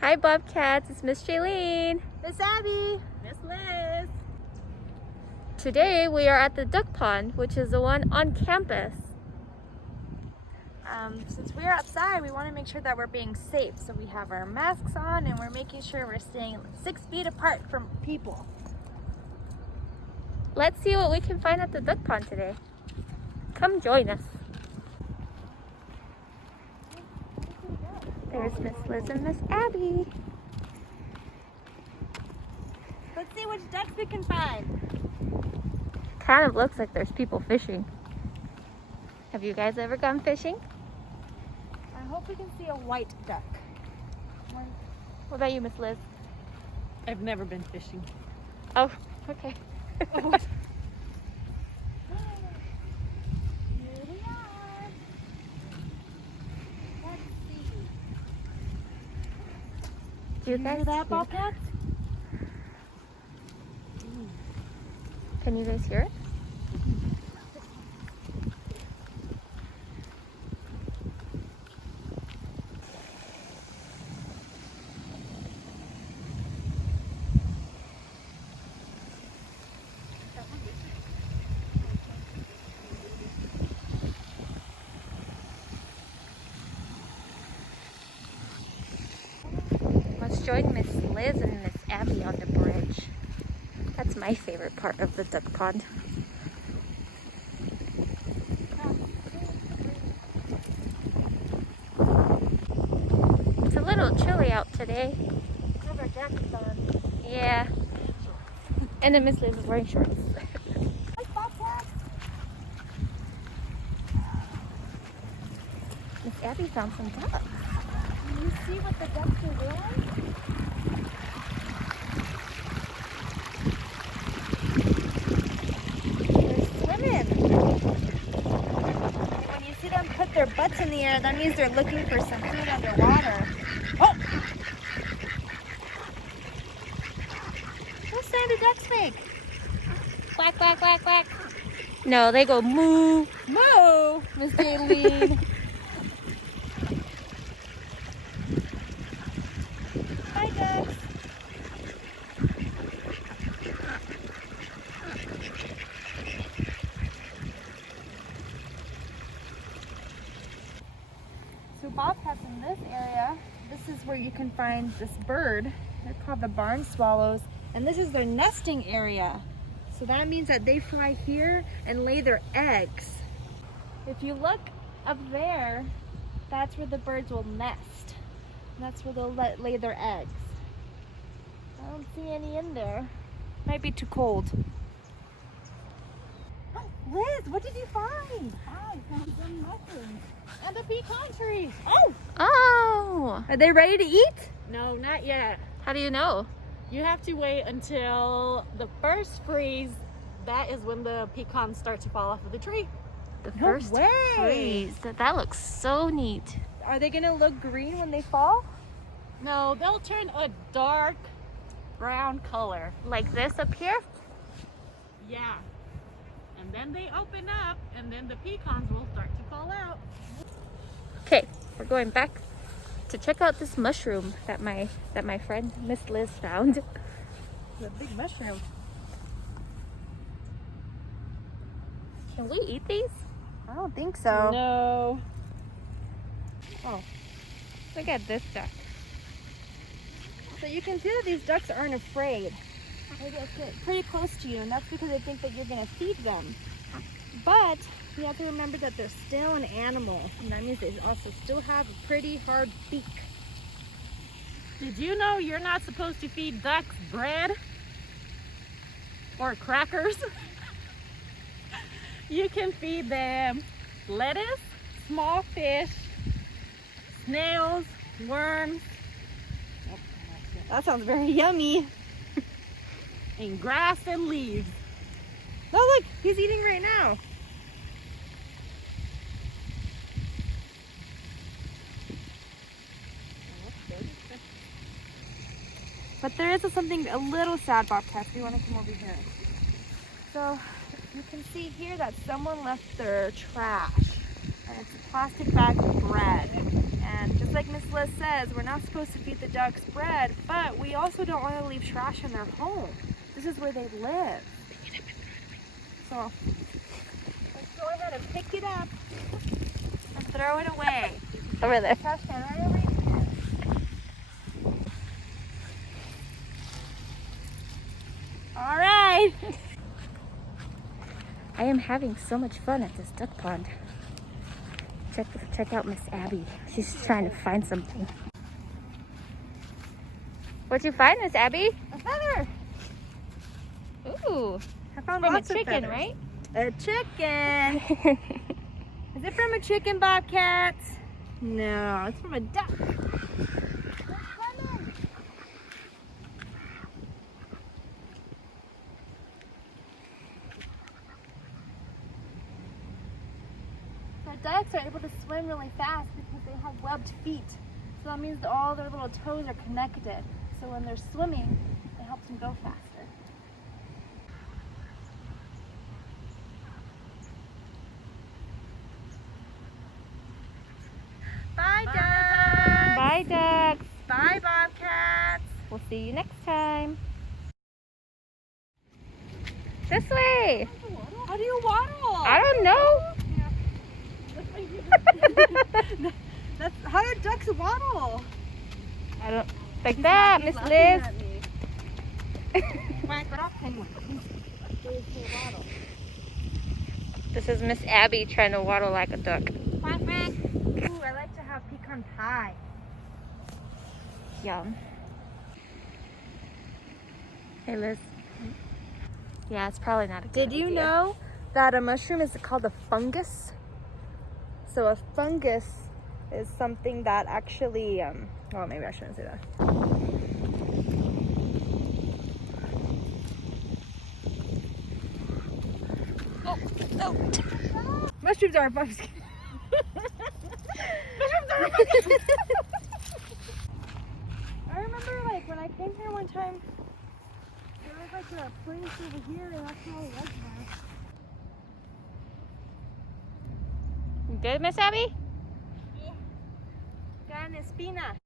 Hi Bobcats, it's Miss Jaylene. Miss Abby. Miss Liz. Today we are at the duck pond, which is the one on campus. Since we're outside, we want to make sure that we're being safe. So we have our masks on and we're making sure we're staying 6 feet apart from people. Let's see what we can find at the duck pond today. Come join us. There's Miss Liz and Miss Abby. Let's see which ducks we can find. Kind of looks like there's people fishing. Have you guys ever gone fishing? I hope we can see a white duck. What about you, Miss Liz? I've never been fishing. Oh, okay. Here we are. Let's see. Do you guys hear that, hear- Bobcats? Can you guys hear it? Let's join Miss Liz and Miss Abby on the bridge. That's my favorite part of the duck pond. It's a little chilly out today. Have our jackets on. Yeah. And then Miss Liz is wearing shorts. Hi, Bobcats. Miss Abby found some ducks. Can you see what the ducks are doing? They're swimming. When you see them put their butts in the air, that means they're looking for some food underwater. Oh! What sound do ducks make? Quack, quack, quack, quack. No, they go moo. Moo! Miss Jaylene. Hi, ducks. So Bobcats in this area, this is where you can find this bird. They're called the barn swallows, and this is their nesting area. So that means that they fly here and lay their eggs. If you look up there, that's where the birds will nest. That's where they'll lay their eggs. I don't see any in there. Might be too cold. Oh, Liz, what did you find? I found some mushrooms and a pecan tree. Oh, Oh, are they ready to eat? No, not yet. how do you know? You have to wait until the first freeze. That is when the pecans start to fall off of the tree. The No first way. freeze. That looks so neat. Are they gonna look green when they fall? No, they'll turn a dark brown color. Like this up here? Yeah. And then they open up and then the pecans will start to fall out. Okay, we're going back to check out this mushroom that my friend Miss Liz found. It's a big mushroom. Can we eat these? I don't think so. No. Oh. Look at this duck. So you can see that these ducks aren't afraid. They get pretty close to you, and that's because they think that you're gonna feed them. But you have to remember that they're still an animal, and that means they also still have a pretty hard beak. Did you know you're not supposed to feed ducks bread or crackers? You can feed them lettuce, small fish, snails, worms, That sounds very yummy. and grass and leaves. Oh, look, he's eating right now. But there is something a little sad, Bobcats. We want to come over here. So you can see here that someone left their trash. And it's a plastic bag of bread. And just like Miss Liz list says we're not supposed to feed the ducks bread, but we also don't want to leave trash in their home. This is where they live. So let's go ahead and pick it up and throw it away. Over there. Trash can right over here. All right. I am having so much fun at this duck pond. Check out Miss Abby. She's trying to find something. What'd you find, Miss Abby? A feather. Ooh, I found from a lots of chicken, feathers. right? A chicken. Is it from a chicken, Bobcats? No, it's from a duck. So ducks are able to swim really fast because they have webbed feet. So that means that all their little toes are connected. So when they're swimming, it helps them go faster. Bye, ducks. Bye, ducks. Bye, Bobcats. We'll see you next time. This way. How do you waddle? I don't know. How do ducks waddle? I don't. Like that, Miss Liz. This is Miss Abby trying to waddle like a duck. Quack, quack. Ooh, I like to have pecan pie. Yum. Hey, Liz. Yeah, it's probably not a good Did you idea. know that a mushroom is called a fungus? So a fungus is something that actually, well, maybe I shouldn't say that. Oh. Mushrooms are a fungus. Mushrooms are a fungus. I remember, like, when I came here one time, there was like a place over here, and that's all it was now. You good, Miss Abby? Gran espina.